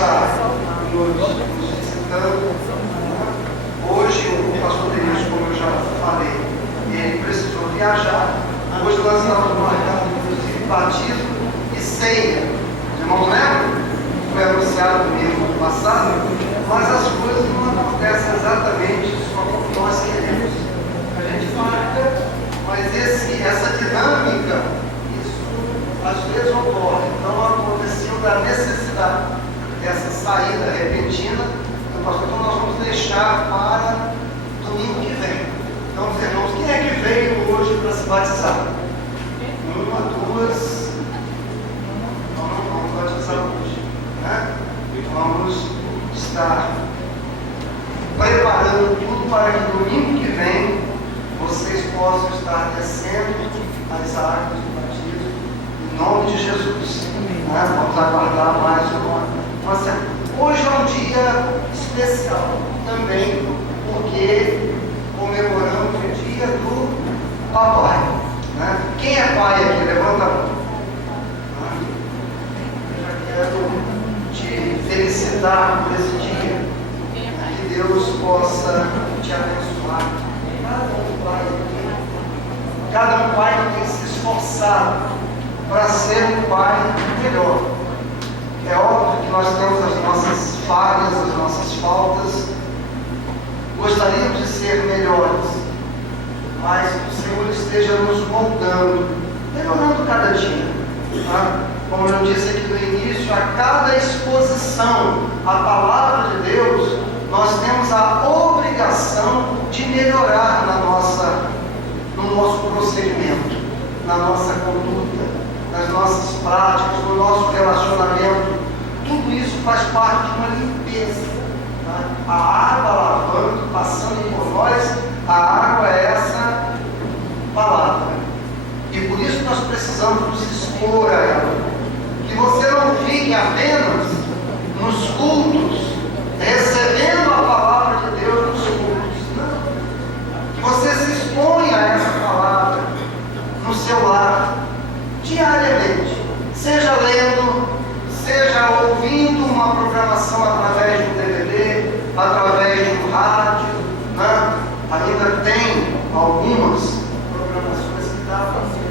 está nos visitando. Hoje, o pastor Denilson, como eu já falei, ele precisou viajar. Hoje nós estamos marcando, inclusive, batismo e ceia. Os irmãos lembram? Foi anunciado no mês passado, mas as coisas não acontecem exatamente só como nós queremos. A gente marca, mas essa dinâmica, isso às vezes ocorre. Então aconteceu da necessidade dessa saída repentina. Então, pastor, então nós vamos deixar para domingo que vem. Então, os irmãos, quem é que veio hoje para se batizar? Uma, duas. Não vamos batizar hoje, né? Vamos estar preparando tudo para que domingo que vem vocês possam estar descendo as águas do batismo em nome de Jesus. Né? Vamos aguardar mais uma semana. Hoje é um dia especial também, porque comemoramos o dia do papai. Né? Quem é pai aqui? Levanta a mão. Eu já quero te felicitar por esse dia. Que Deus possa te abençoar. Cada um pai tem se esforçado para ser um pai melhor. É óbvio que nós temos as nossas falhas, as nossas faltas. Gostaríamos de ser melhores, mas que o Senhor esteja nos moldando, melhorando cada dia. Tá? Como eu disse aqui no início, a cada exposição à palavra de Deus, nós temos a obrigação de melhorar no nosso procedimento, na nossa conduta, nas nossas práticas, no nosso relacionamento. Tudo isso faz parte de uma limpeza. Tá? A água lavando, passando por nós, a água é essa palavra. E por isso nós precisamos nos expor a ela. Que você não fique apenas nos cultos, recebendo a palavra de Deus nos cultos. Não. Que você se exponha a essa palavra no seu lar, diariamente. Seja lendo, seja ouvindo uma programação através do DVD, através do rádio. Né? Ainda tem algumas programações que dá para ser.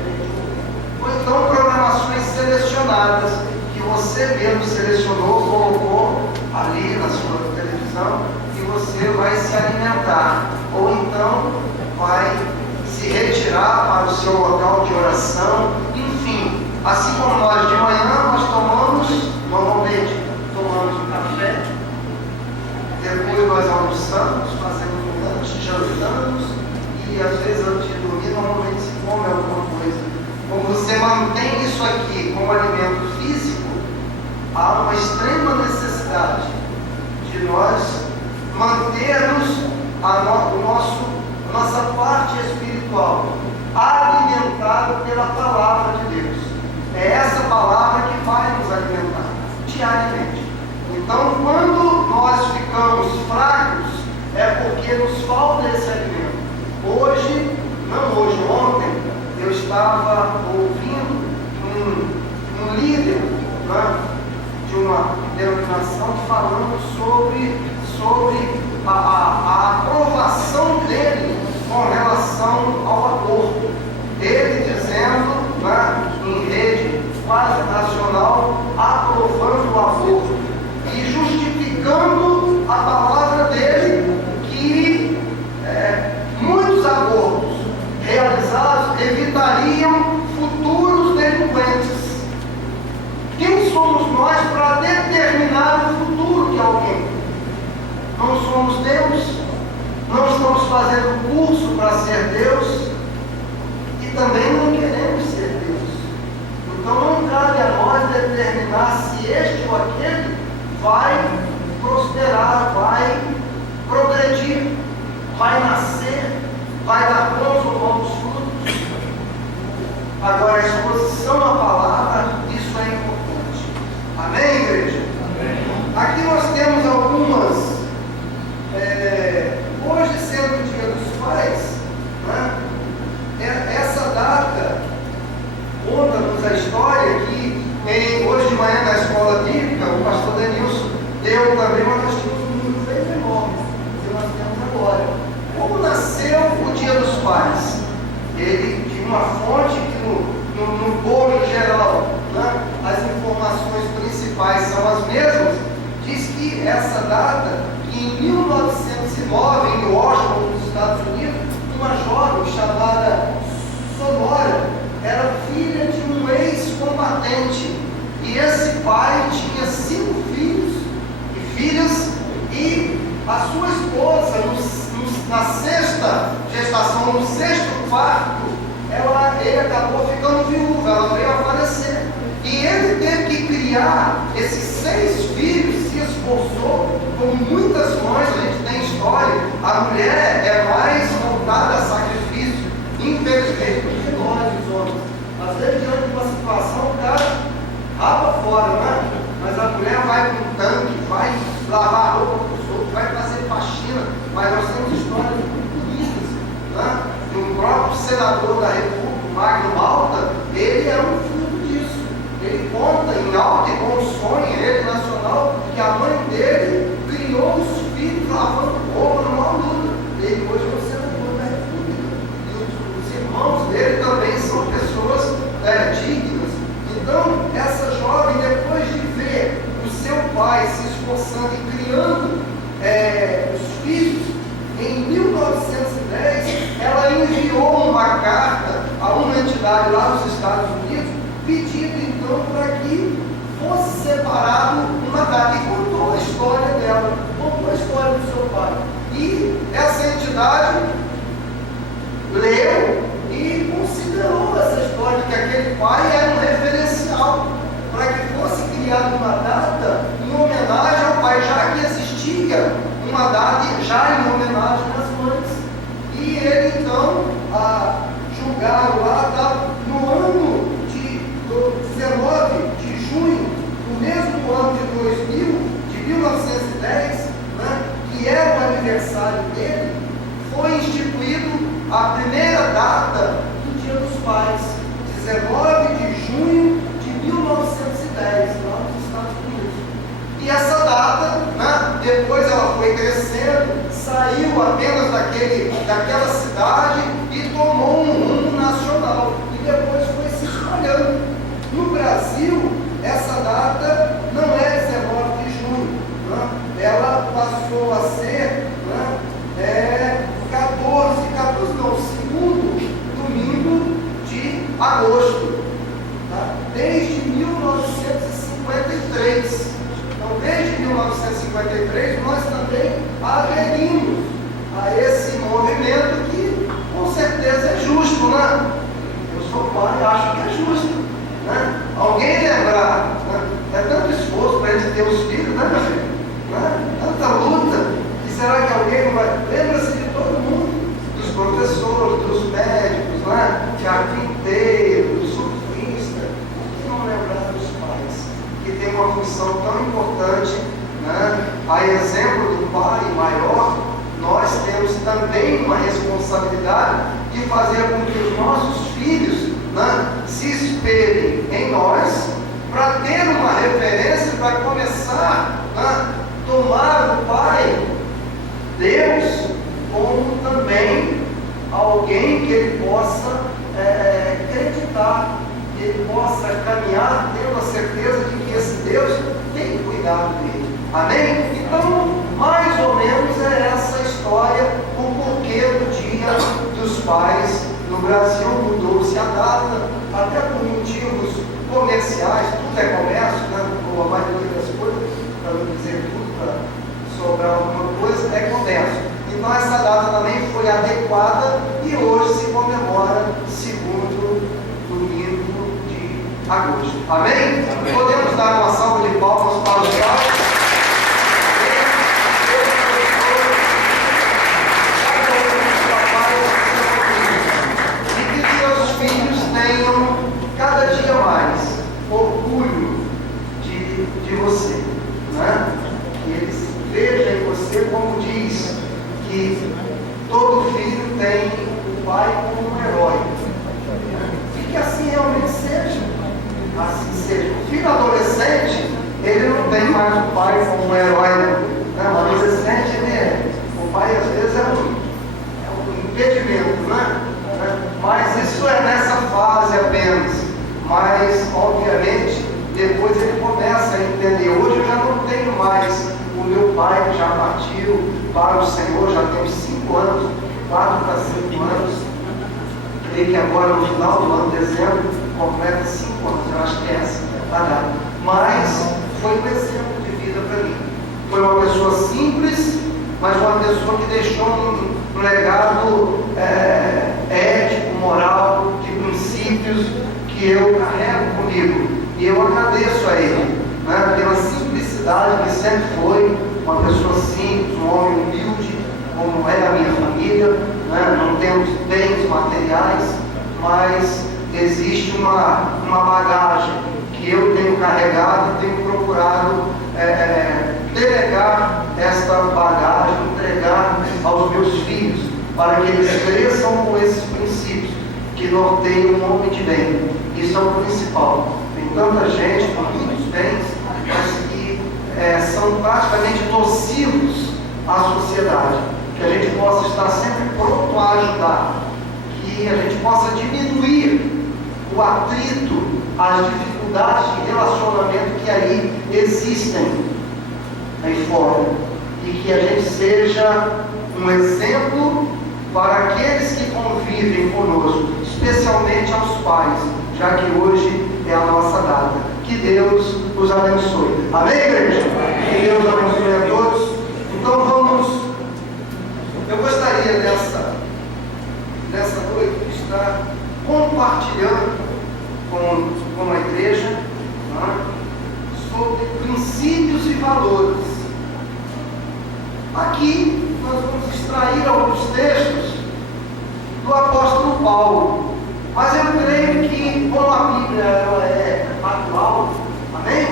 Ou então programações selecionadas, que você mesmo selecionou, colocou ali na sua televisão, e você vai se alimentar. Ou então vai se retirar para o seu local de oração. Enfim, assim como nós de manhã, nós normalmente tomamos um café, depois nós almoçamos, fazemos um lanche, jantamos, e às vezes antes de dormir, normalmente se come alguma coisa. Como você mantém isso aqui como alimento físico, há uma extrema necessidade de nós mantermos a nossa parte espiritual alimentada pela palavra de Deus. É essa palavra que vai nos alimentar diariamente. Então, quando nós ficamos fracos, é porque nos falta esse alimento. Ontem, eu estava ouvindo um líder, né, de uma denominação falando sobre a aprovação dele com relação ao aborto. Ele dizendo, né, em rede quase nacional, aprovando o aborto e justificando a palavra dele que muitos abortos realizados evitariam futuros delinquentes. Quem somos nós para determinar o futuro de alguém? Não somos Deus, não estamos fazendo curso para ser Deus e também não queremos ser Deus. Então não cabe a nós determinar se este ou aquele vai prosperar, vai progredir, vai nascer, vai dar bons ou maus frutos. Agora, a exposição à palavra, isso é importante. Amém, igreja? Amém. Aqui nós temos algumas, hoje sendo o Dia dos Pais, né? Essa data conta-nos a história que hoje de manhã na escola bíblica, o pastor Denilson nasceu também, mas nós tínhamos um número bem menor que nós temos agora. Como nasceu o Dia dos Pais? Ele, de uma fonte que no bolo geral, né, as informações principais são as mesmas, diz que essa data, que em 1909, em Washington, nos Estados Unidos, uma jovem chamada Sonora era filha de um ex-combatente, e esse pai tinha 5 filhos e filhas, e a sua esposa, na sexta gestação, no sexto parto, ele acabou ficando viúva, ela veio a falecer, e ele teve que criar esses 6 filhos, se esforçou, como muitas mães, a gente tem história, a mulher é mais voltada a sacrifício, infelizmente, do que nós, os homens. Às vezes, diante de uma situação, o cara rapa fora, né? Mas a mulher vai com um tanque, vai lavar a roupa dos outros, vai fazer faxina, mas nós temos histórias muito bonitas, né? De um próprio senador da República, Magno Malta, ele é um fruto disso. Ele conta em alto e bom sonho, rede nacional, que a mãe dele criou os filhos lavando roupa numa luta. Ele hoje é o senador da República. E os irmãos dele também são pessoas dignas. Então, essa jovem, depois de ver o seu pai se esforçando e criando os filhos, em 1910, ela enviou uma carta a uma entidade lá nos Estados Unidos, pedindo então para que fosse separado uma data, e contou a história dela, contou a história do seu pai. E essa entidade leu e considerou essa história, que aquele pai era um referencial para que fosse criada uma data em homenagem ao pai, já que existia uma data já em homenagem às mães. E ele então, julgaram lá, no ano de 19 de junho, no mesmo ano de 2000, de 1910, né, que era o aniversário dele, foi instituído a primeira data do Dia dos Pais, 19 de junho de 1910, lá nos Estados Unidos. E essa data, né, depois ela foi crescendo, saiu apenas daquela cidade e tomou um rumo nacional. E depois foi se espalhando. No Brasil, essa data não é 19 de junho, né? Ela passou a ser, né, 14 não, segundo domingo de agosto, tá? Desde 1953. Então, desde 1953, nós também aderimos a esse movimento que, com certeza, é justo, né? Eu sou pai e acho que é justo, né? Alguém lembrar, né? É tanto esforço para eles terem os filhos, né, meu filho? Né? Tanta luta, e será que alguém não vai... Lembra-se de todo mundo, dos professores, dos médicos, né? De carpinteiro, do surfista, por que não lembrar dos pais, que tem uma função tão importante, né? A exemplo do pai maior, nós temos também uma responsabilidade de fazer com que os nossos filhos, né, se espelhem em nós, para ter uma referência, para começar a tomar o Pai, Deus, como também alguém que ele possa acreditar, que ele possa caminhar tendo a certeza de que esse Deus tem cuidado dele. Amém? Então, mais ou menos é essa história, o porquê do Dia dos Pais. No Brasil mudou-se a data, até por motivos comerciais, tudo é comércio, né? Ou a maioria das coisas, para não dizer tudo, para sobrar alguma coisa, é comércio. Então essa data também foi adequada e hoje se comemora segundo domingo de agosto. Amém? Amém. Podemos dar uma salva de palmas para os pais? Tenham cada dia mais orgulho de você, né? Que eles vejam em você, como diz, que todo filho tem o pai como um herói, e que assim realmente seja. Assim seja. O filho adolescente, ele não tem mais o pai como um herói mas, obviamente, depois ele começa a entender. Hoje eu já não tenho mais o meu pai, que já partiu para o Senhor, já tem 5 anos, 4 para 5 anos. Creio que agora, no final do ano, dezembro, completa 5 anos, eu acho que é essa a data. Mas foi um exemplo de vida para mim. Foi uma pessoa simples, mas uma pessoa que deixou um legado ético, moral, de princípios que eu carrego comigo. E eu agradeço a ele, né, pela simplicidade que sempre foi, uma pessoa simples, um homem humilde, como é a minha família, né? Não temos bens materiais, mas existe uma bagagem que eu tenho carregado e tenho procurado delegar esta bagagem, entregar aos meus filhos, para que eles cresçam com esses princípios que norteiam um homem de bem. Isso é o principal. Tem tanta gente com muitos bens, mas que são praticamente nocivos à sociedade. Que a gente possa estar sempre pronto a ajudar, que a gente possa diminuir o atrito, as dificuldades de relacionamento que aí existem aí fora, e que a gente seja um exemplo para aqueles que convivem conosco, especialmente aos pais, já que hoje é a nossa data. Que Deus os abençoe. Amém, igreja? Que Deus abençoe a todos. Então vamos. Eu gostaria nessa noite de estar compartilhando com a igreja, né, sobre princípios e valores. Aqui nós vamos extrair alguns textos do apóstolo Paulo, mas eu creio que, como a Bíblia ela é atual, amém?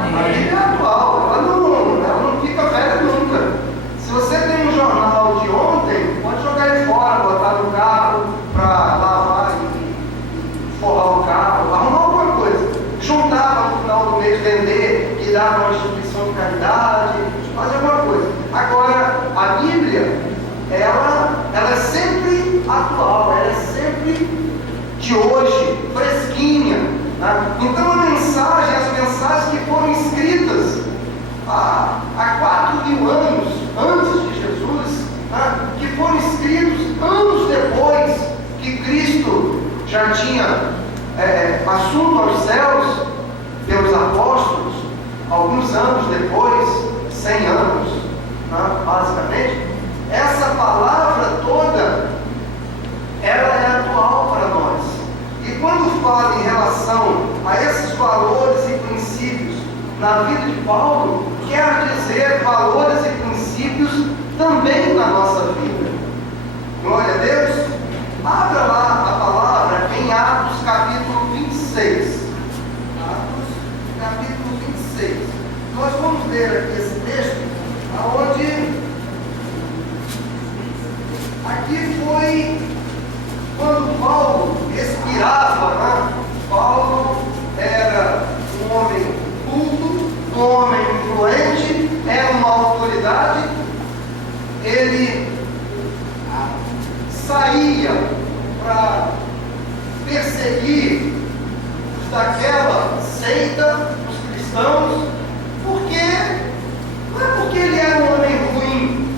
A Bíblia é atual, ela não fica velha nunca. Se você tem um jornal de ontem, pode jogar ele fora, botar no carro para lavar e forrar o carro, arrumar alguma coisa, juntar para no final do mês vender e dar para uma instituição de caridade, fazer alguma coisa. Agora, a Bíblia, ela é sempre atual, ela é sempre de hoje, fresquinha, né? Então as mensagens que foram escritas há 4.000 anos antes de Jesus, né, que foram escritos anos depois que Cristo já tinha assunto aos céus pelos apóstolos, alguns anos depois, 100 anos, né, basicamente, essa palavra toda ela é atual para nós. E quando fala em relação a esses valores e princípios na vida de Paulo, quer dizer valores e princípios também na nossa vida. Glória a Deus. Abra lá a palavra em Atos capítulo 26. Atos capítulo 26. Nós vamos ler aqui esse texto, onde aqui foi quando Paulo respirava, né? Paulo era um homem culto, um homem influente, era uma autoridade. Ele saía para perseguir os daquela seita, os cristãos, porque não é porque ele era um homem ruim,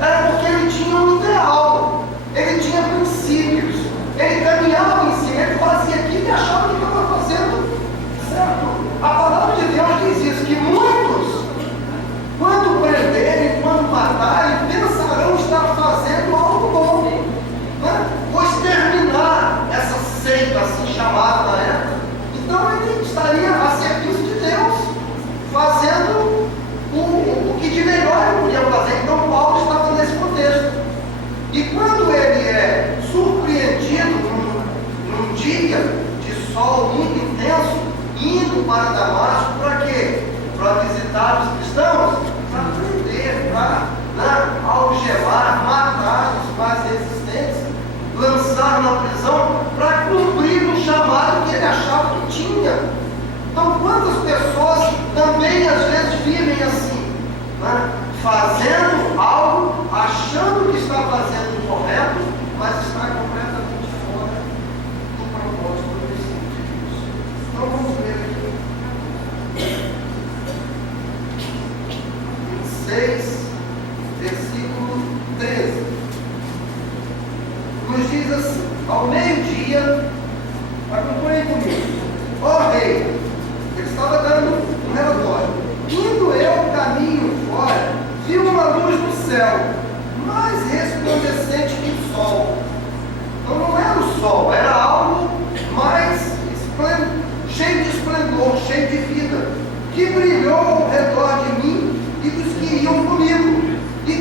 era porque ele tinha um ideal, ele tinha princípios, ele caminhava em cima, ele fazia aquilo e achava que estava fazendo certo. A palavra de Deus diz isso, que muitos, quando prenderem, quando matarem, pensarão estar fazendo algo bom, né? Pois terminar essa seita assim chamada na época, então ele estaria a serviço de Deus, fazendo o que de melhor ele podia fazer. Então Paulo estava nesse contexto. E quando ele é surpreendido num dia de sol muito intenso, indo para Damasco, para quê? Para visitar os cristãos, para prender, para algemar, matar os mais resistentes, lançar na prisão, para cumprir um chamado que ele achava que tinha. Então, quantas pessoas também às vezes vivem assim, né? Fazendo algo, achando que está fazendo o correto, mas está completamente fora do propósito do princípio de Deus. Então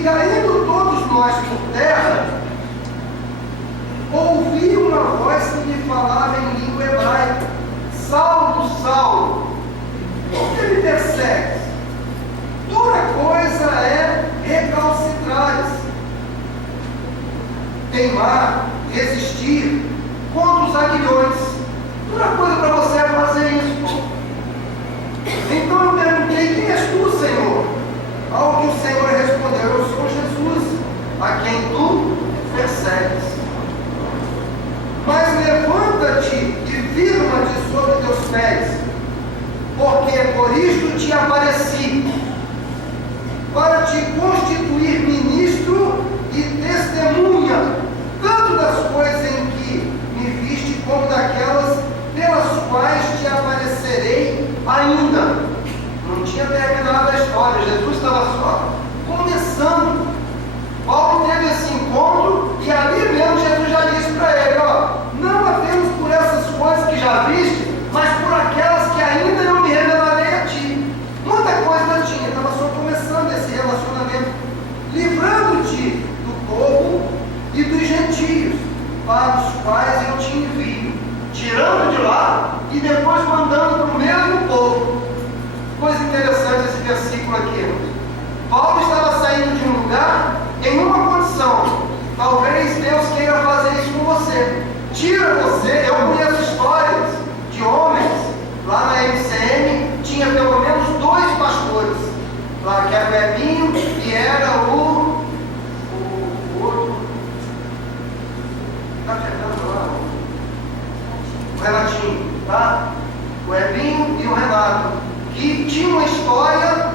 caindo todos nós por terra, ouvi uma voz que me falava em língua hebraica: Saulo, Saulo, por que me persegues? Dura coisa é recalcitrares, teimar, resistir contra os aguilhões. Dura coisa para você é fazer isso. Então eu perguntei: quem és tu, Senhor? Ao que o Senhor respondeu: eu sou Jesus, a quem tu persegues. Mas levanta-te e firma-te sobre teus pés, porque por isto te apareci, para te constituir ministro e testemunha, tanto das coisas em que me viste, como daquelas pelas quais te aparecerei ainda. Não tinha terminado a história, Jesus estava só começando. Paulo teve esse encontro e ali mesmo Jesus já disse para ele: ó, não apenas por essas coisas que já viste, mas por aquelas que ainda não me revelarei a ti. Muita coisa tinha, estava só começando esse relacionamento, livrando-te do povo e dos gentios, para os quais eu te envio, tirando de lá e depois mandando para o mesmo povo. Coisa interessante esse versículo aqui. Paulo estava saindo de um lugar em uma condição. Talvez Deus queira fazer isso com você. Tira você. Eu conheço histórias de homens. Lá na MCM tinha pelo menos 2 pastores. Lá que era o Ebinho e era o tá chegando lá? O Renatinho, tá? O Ebinho e o Renato, que tinha uma história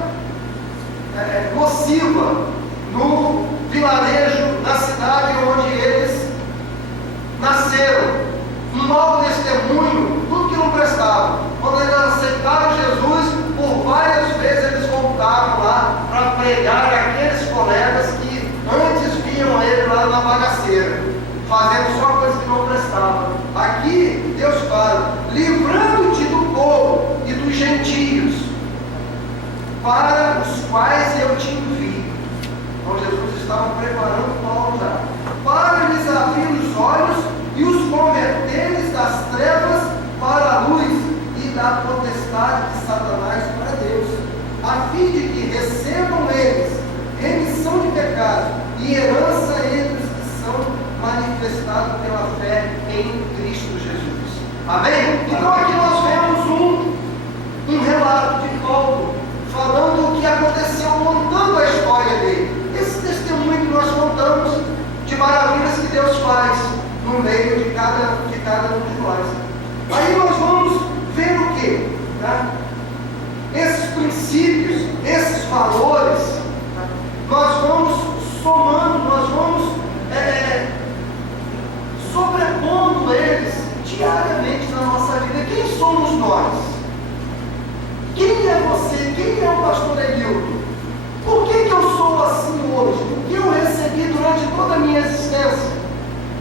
nociva no vilarejo, na cidade onde eles nasceram. Um mau testemunho, tudo que não prestava. Quando eles aceitaram Jesus, por várias vezes eles voltaram lá para pregar aqueles colegas que antes viam ele lá na bagaceira, fazendo só coisas que não prestavam. Aqui Deus fala: livrando-te do povo e dos gentios, para os quais eu te envio. Então Jesus estava preparando Paulo já, para lhes abrir os olhos e os converteres das trevas para a luz e da potestade de Satanás para Deus, a fim de que recebam eles remissão de pecado e herança entre os que são manifestados pela fé em Cristo Jesus. Amém? Então aqui nós vemos um relato de Paulo falando o que aconteceu, contando a história dele. Esse testemunho que nós contamos de maravilhas que Deus faz no meio de cada um de nós. Aí nós vamos ver o quê? Tá? Esses princípios, esses valores, tá? Nós vamos somando, nós vamos sobrepondo eles diariamente na nossa vida. Quem somos nós? Quem é você? Quem é o pastor Edilton? Por que eu sou assim hoje? O que eu recebi durante toda a minha existência?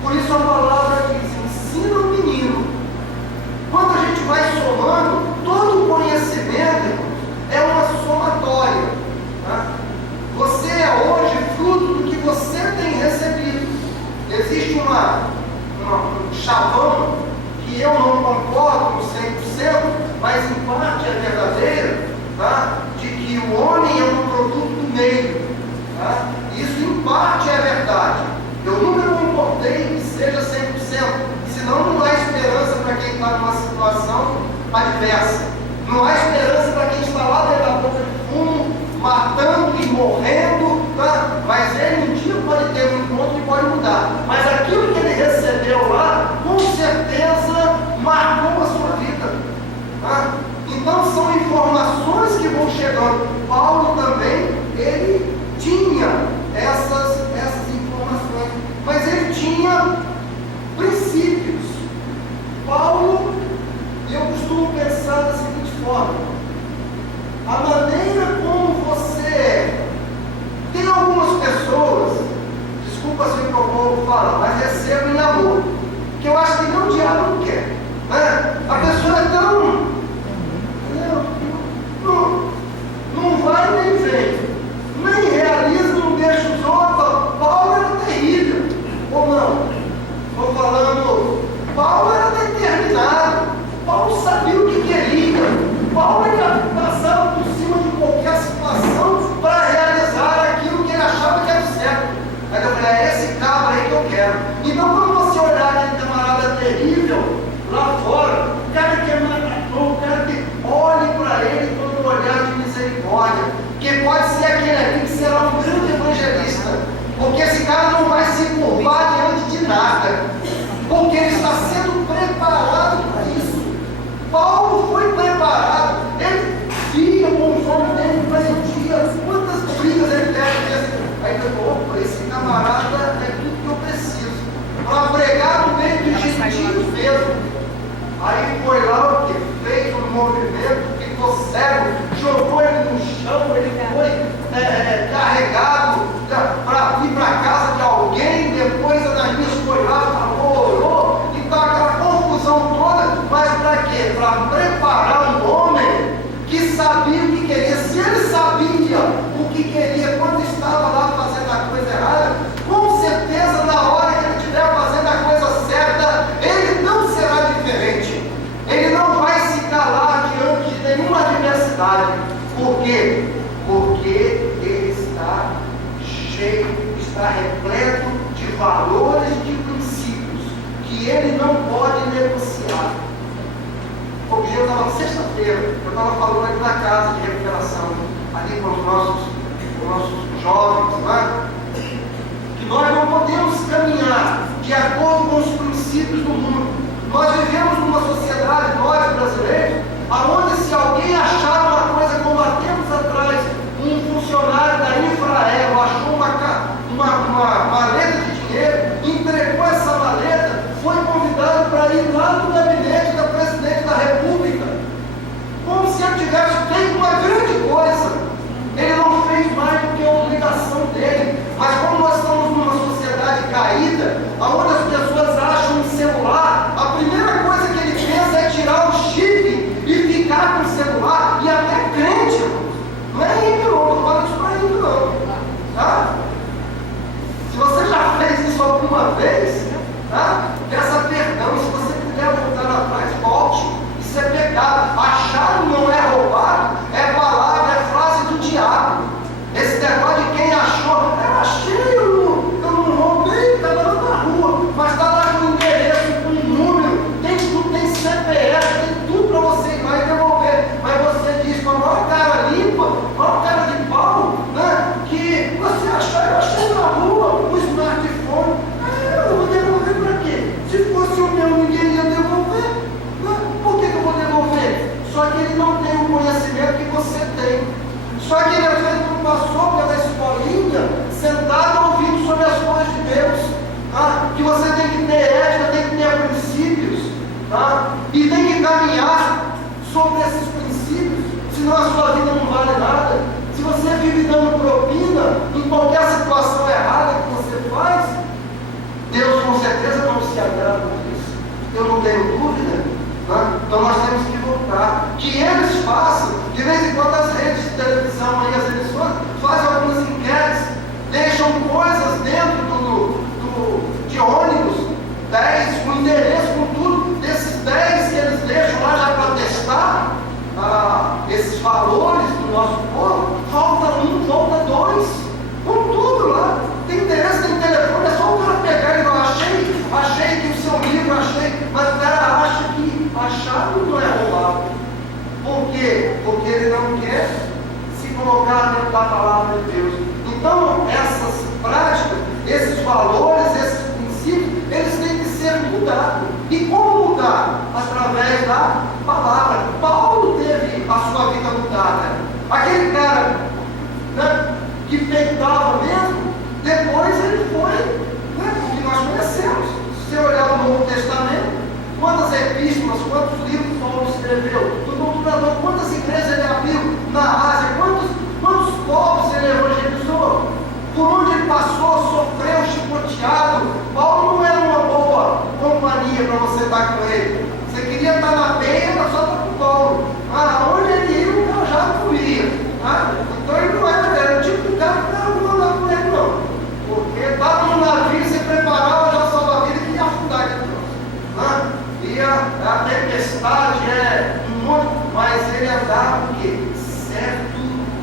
Por isso a palavra diz: ensina o menino. Quando a gente vai somando, todo o conhecimento é uma somatória. Tá? Você é hoje fruto do que você tem recebido. Existe um chavão que eu não concordo 100%, mas em parte é verdadeira, tá? De que o homem é um produto do meio. Tá? Isso em parte é verdade. Eu nunca me importei que seja 100%, senão não há esperança para quem está numa situação adversa. Não há esperança para quem está lá dentro da boca de fumo, matando e morrendo, tá? Mas ele um dia pode ter um encontro e pode mudar. Mas aquilo que ele recebeu lá, com certeza marcou a sua vida. Tá? Então são informações que vão chegando. Paulo também, ele tinha essas informações, mas ele tinha princípios. Paulo, eu costumo pensar da seguinte forma: a maneira como você é. Tem algumas pessoas, desculpa se o povo fala, mas recebem em amor, que eu acho que nem o diabo não quer. Né? A pessoa é tão. Não vai nem vem, nem realiza, não deixa os vá diante de nada, porque ele está sendo preparado para isso. Paulo foi preparado, ele via com os olhos dele, prendia, quantas brigas ele teve. Aí ele falou: opa, esse camarada é tudo que eu preciso para pregar no meio de gentios mesmo. Aí foi lá, o que fez um movimento, ficou cego, jogou ele no chão, ele foi carregado para ir para a casa de alguém. Depois a Ananias foi lá, falou, orou, então aquela confusão toda, mas para quê? Para preparar um homem que sabia o que queria. Se ele sabia o que queria quando estava lá fazendo a coisa errada, com certeza na hora que ele estiver fazendo a coisa certa, ele não será diferente. Ele não vai se calar diante de nenhuma adversidade. Por quê? Porque ele está cheio, está repleto de valores, de princípios que ele não pode negociar. Outro dia eu estava na sexta-feira, eu estava falando aqui na casa de recuperação, ali com os nossos jovens, não é? Que nós não podemos caminhar de acordo com os princípios do mundo. Nós vivemos numa sociedade, nós brasileiros, onde se alguém achar uma coisa, como há tempos atrás, um funcionário da Infraero achou uma maleta de dinheiro, entregou essa maleta, foi convidado para ir lá no gabinete da presidente da República, como se ele tivesse feito uma grande coisa. Ele não fez mais do que a obrigação dele. Mas como nós estamos numa sociedade caída, onde as pessoas acham um celular, a primeira coisa que ele pensa é tirar o chip e ficar com o celular, e até crente, não é ímpio, não estou falando isso para ímpio não, tá? Se você já fez isso alguma vez, tá? Peça perdão. Se você puder voltar atrás, volte. Isso é pecado. Achar não é roubado, é palavra, é frase do diabo. Esse negócio de quem achou, eu achei, eu não roubei, estava lá na rua, mas está lá com o endereço, com o número, tem tudo, tem CPF, tem tudo para você ir lá e devolver. Mas você diz com a maior cara limpa, maior cara de pau, né? Que você achou, eu achei na rua, o smartphone, eu vou devolver para quê? Se fosse o meu, ninguém ia devolver. Né? Por que eu vou devolver? Só que ele não tem o conhecimento que você tem. Só que ele às vezes não passou pela escolinha, sentado ouvindo sobre as coisas de Deus, tá? Que você tem que ter ética, tem que ter princípios, tá? E tem que caminhar sobre esses princípios, senão a sua vida não vale nada. Se você vive dando propina em qualquer situação errada que você faz, Deus com certeza não se agrada disso. Eu não tenho dúvida. Então nós temos que voltar. Que eles façam, de vez em quando as redes de televisão, aí, as emissoras, fazem algumas enquetes, deixam coisas dentro de ônibus, 10, com endereço, com tudo, desses 10 que eles deixam lá já para testar esses valores do nosso povo, falta um, falta dois, com tudo lá. Tem endereço, tem telefone, é só o cara pegar e não achei que o seu livro, mas o cara acha que achado não é roubado. Por quê? Porque ele não quer se colocar dentro da palavra de Deus. Então, essas práticas, esses valores, esses princípios, eles têm que ser mudados. E como mudar? Através da palavra. Paulo teve a sua vida mudada. Aquele cara, né, que peitava mesmo, depois ele foi, né, o que nós conhecemos. Se você olhar o Novo Testamento, quantas epístolas, quantos livros Paulo escreveu, do doutorador, quantas igrejas ele abriu na Ásia, quantos povos ele evangelizou, por onde ele passou, sofreu, chicoteado. Paulo não era uma boa companhia para você estar com ele. Você queria estar na beira, só estar com Paulo. Onde ele ia, o cara já fluía. Então ele não era o tipo de cara que não andava com ele, não. Porque estava no navio, se preparava, já salva-vida e ia afundar aqui. E a tempestade um monte, mas ele andava o quê? Certo,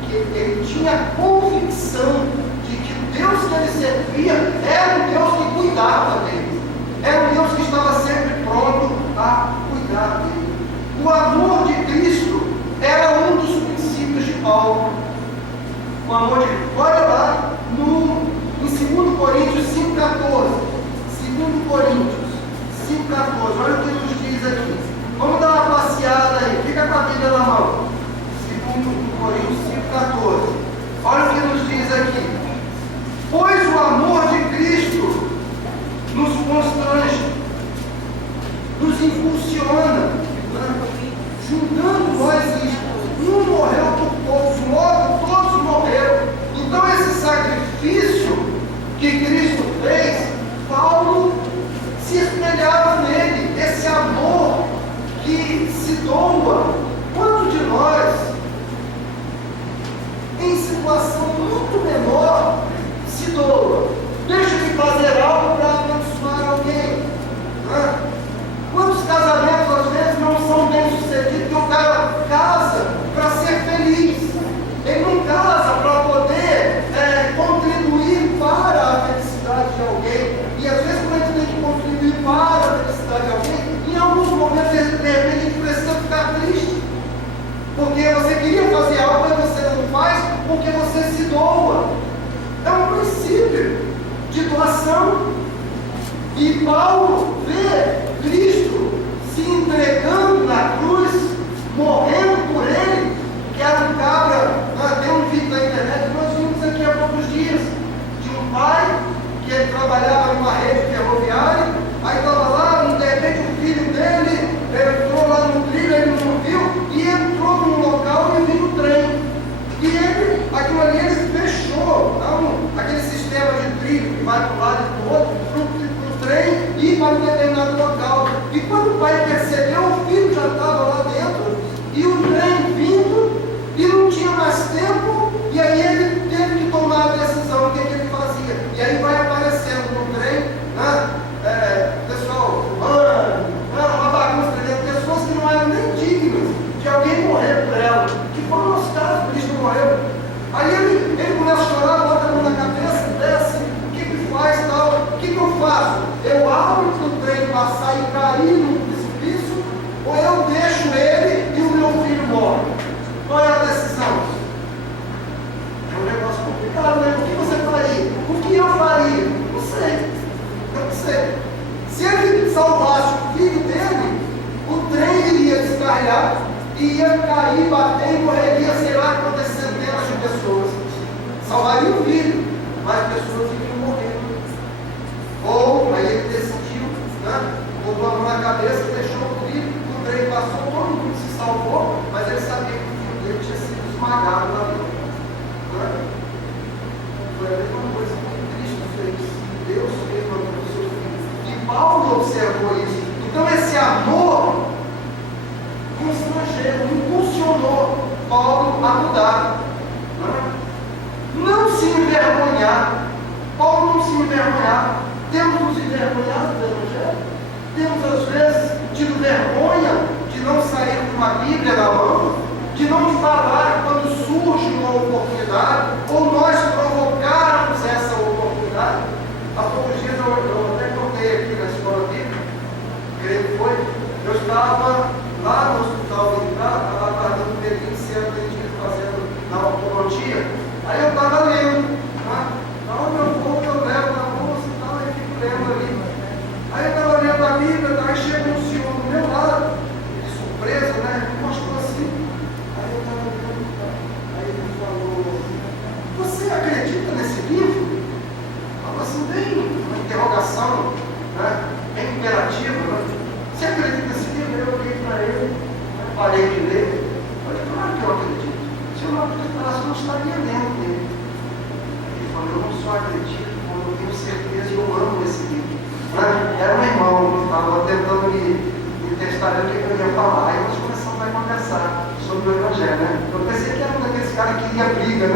que ele tinha convicção de que o Deus que ele servia era um Deus que cuidava dele, era um Deus que estava sempre pronto a cuidar dele. O amor de Cristo era um dos princípios de Paulo. O amor de Cristo. Olha lá em 2 Coríntios 5,14. que Cristo fez, Paulo se espelhava nele, esse amor que se doa. Quanto de nós, em situação muito menor, se doa, deixa de fazer algo para abençoar alguém? Quantos casamentos às vezes não são bem-sucedidos, que o cara casa para ser feliz, ele não casa para poder contribuir para a felicidade de alguém, e às vezes quando ele tem que contribuir para a felicidade de alguém, em alguns momentos de repente ele precisa ficar triste, porque você queria fazer algo, mas você não faz, porque você se doa. É um princípio de doação. E Paulo vê Cristo se entregando na cruz, morrendo por ele, que era um cabra. Tem um vídeo na internet que nós vimos aqui há poucos dias, de um pai que ele trabalhava numa rede ferroviária, aí estava lá, de repente o filho dele entrou lá no trilho, ele não viu, e entrou num local e viu o trem. E ele, aquilo ali, ele fechou, aquele sistema de trilho que vai para um lado e para o outro, para o trem e ir para um determinado local. E quando o pai percebeu, o filho já estava lá dentro, e o trem vindo, e não tinha mais tempo, e aí ele teve que tomar a decisão, o que ele fazia. E aí vai aparecendo no trem, pessoal, uma bagunça dentro, pessoas que não eram nem dignas de alguém morrer por ela, que foi o nosso caso, Cristo morreu. Aí ele começa a chorar, bota a mão na cabeça, desce, o que faz, tal, o que eu faço? Eu abro o trem passar e cair no precipício, ou eu deixo ele e o meu filho morre? Qual é a decisão? É um negócio complicado, né? O que você faria? O que eu faria? Não sei. Eu não sei. Se ele salvasse o filho dele, o trem iria descarrilhar, ia cair, bater e morreria, sei lá quantas centenas de pessoas. Salvaria o filho, mas pessoas iriam morrer. Ou, aí ele decidiu, botou a mão na cabeça, deixou o filho, o trem passou, todo mundo se salvou, mas ele sabia que o filho dele tinha sido esmagado na vida. Foi a mesma coisa que Cristo fez, Deus fez na vida do seu filho. E Paulo observou isso. Então esse amor constrangeu, impulsionou Paulo a mudar. Não se envergonhar. Paulo não se envergonhar. Temos nos envergonhado do Evangelho. Temos às vezes tido vergonha de não sair com uma Bíblia na mão, de não falar quando surge uma oportunidade, ou nós provocarmos essa oportunidade. Há poucos dias eu até contei aqui na escola bíblica, creio que foi, eu estava lá no hospital militar, estava aguardando o período ser atendido, fazendo na ortodontia. Aí eu estava lendo, onde eu vou, eu levo na bolsa e tal, e fico lendo ali. Aí eu estava lendo a Bíblia, aí chega um senhor do meu lado, de surpresa, né? Me mostrou assim. Aí eu estava lendo, aí ele falou: você acredita nesse livro? Falou assim, bem, uma interrogação, bem imperativa, Você acredita nesse livro? Eu olhei para ele, parei de ler. Falei, claro que eu acredito. Se eu não acreditasse, eu não estaria lendo ele. Ele falou, eu não só acredito, como eu tenho certeza e eu amo esse livro. Era um irmão que estava tentando me testar o que eu ia falar. Aí nós começamos a conversar sobre o Evangelho. Eu pensei que era um daqueles caras que queria briga,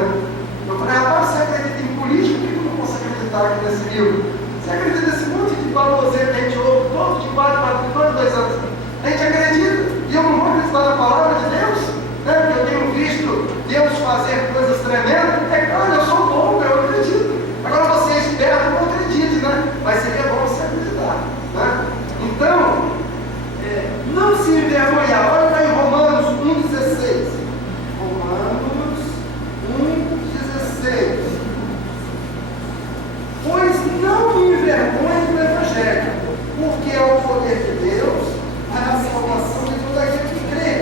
Eu falei, rapaz, você acredita em política? Por que eu não posso acreditar aqui nesse livro? Você acredita nesse monte de baboseiro que a gente ouve todos de 2 anos? A gente acredita. E eu não vou acreditar na palavra de Deus? Porque eu tenho visto Deus fazer coisas tremendas. É claro, eu sou bom, eu acredito. Agora você é esperto, não acredite, Mas seria bom você acreditar. Então, não se envergonhar. Olha lá em Romanos 1,16. Romanos 1,16. Pois não me envergonhe do Evangelho, porque é o poder de Deus para a salvação de todo aquele que crê.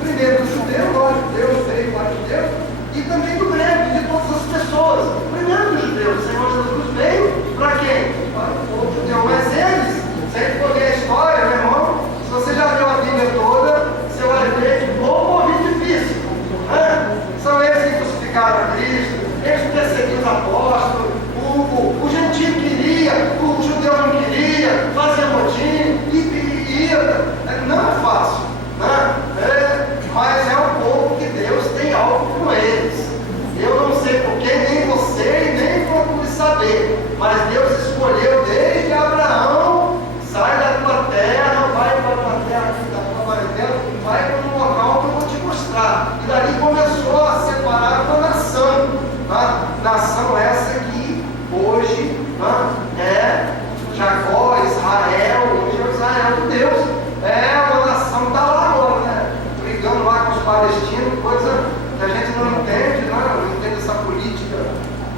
Primeiro do judeu, lógico, Deus veio para o judeu, e também do grego, de todas as pessoas. Primeiro do judeu, o Senhor Jesus veio para quem? Para o povo judeu. Mas eles, se a gente for ver a história, meu irmão, se você já viu a Bíblia toda, Palestina, coisa que a gente não entende, né? Não entende essa política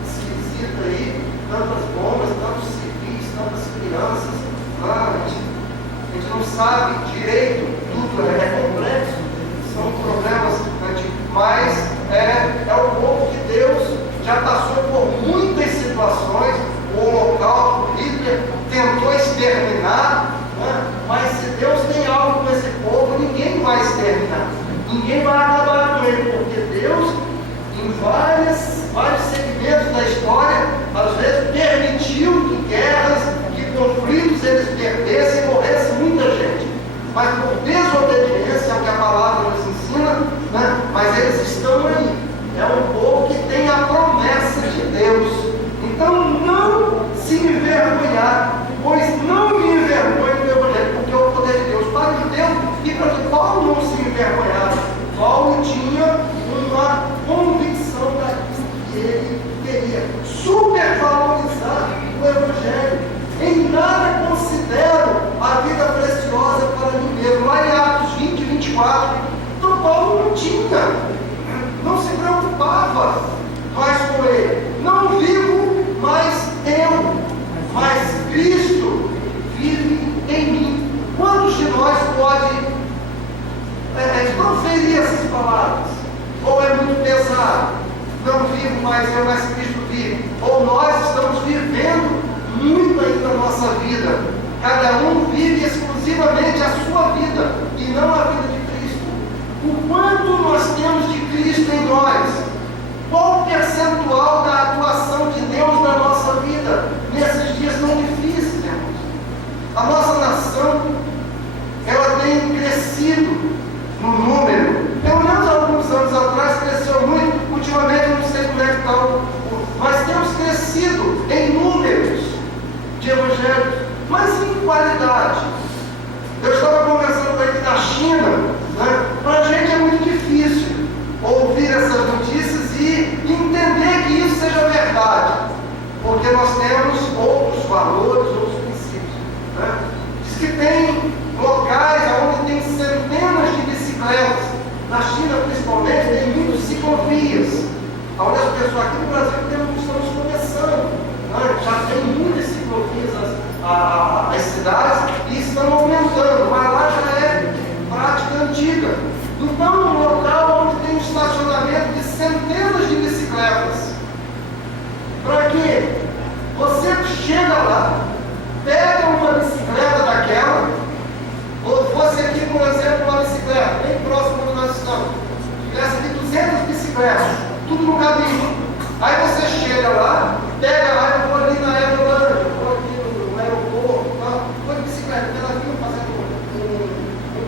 esquisita aí, tantas bombas, tantos civis, tantas crianças, né? A gente não sabe direito, tudo é complexo, são problemas, né? Mas é o povo que Deus já passou por muitas situações. O Holocausto, Hitler tentou exterminar, né? Mas se Deus tem algo com esse povo, ninguém vai exterminar, ninguém vai acabar com ele, porque Deus, em vários segmentos da história, às vezes permitiu que guerras, que conflitos eles perdessem e morresse muita gente, mas por desobediência ao que a palavra nos ensina, né? Mas eles estão aí, é um povo que tem a promessa de Deus. Então não se envergonhar, pois não me envergonhe do Evangelho, porque é o poder de Deus para o judeu e para que Paulo não se envergonhar. Paulo tinha uma convicção daquilo que ele queria, supervalorizar o Evangelho. Em nada considero a vida preciosa para mim mesmo. Lá em Atos 20, 24, então Paulo não tinha, não se preocupava mais com ele. Não vivo mais eu, mas Cristo vive em mim. Quantos de nós pode proferir essas palavras? Ou é muito pesado? Não vivo mais eu, mas Cristo vive. Ou nós estamos vivendo muito ainda a nossa vida. Cada um vive exclusivamente a sua vida e não a vida de Cristo. O quanto nós temos de Cristo em nós? Qual o percentual da atuação de Deus na nossa vida nesses dias tão difíceis, irmãos? A nossa nação, ela tem crescido no número, pelo menos alguns anos atrás cresceu muito, ultimamente eu não sei como é que está, mas temos crescido em números de evangelhos, mas em qualidade. Eu estava conversando com ele na China, né? Para a gente é muito difícil ouvir essas notícias e entender que isso seja verdade, porque nós temos outros valores, outros princípios, né? Diz que tem locais onde tem centenas de bicicletas, na China principalmente, tem muitas ciclovias, onde as pessoas aqui no Brasil estamos começando, né? Já tem muitas ciclovias as cidades e estão aumentando, mas lá já é prática antiga. Então, um local onde tem um estacionamento de centenas de bicicletas. Para quê? Você chega lá, pega uma bicicleta daquela, ou fosse aqui, por exemplo, uma bicicleta, bem próximo onde nós estamos, tivesse aqui 200 bicicletas, tudo no caminho. Aí você chega lá, pega lá, eu vou ali na Evolândia, eu vou aqui no aeroporto, vou de bicicleta, ela aqui fazendo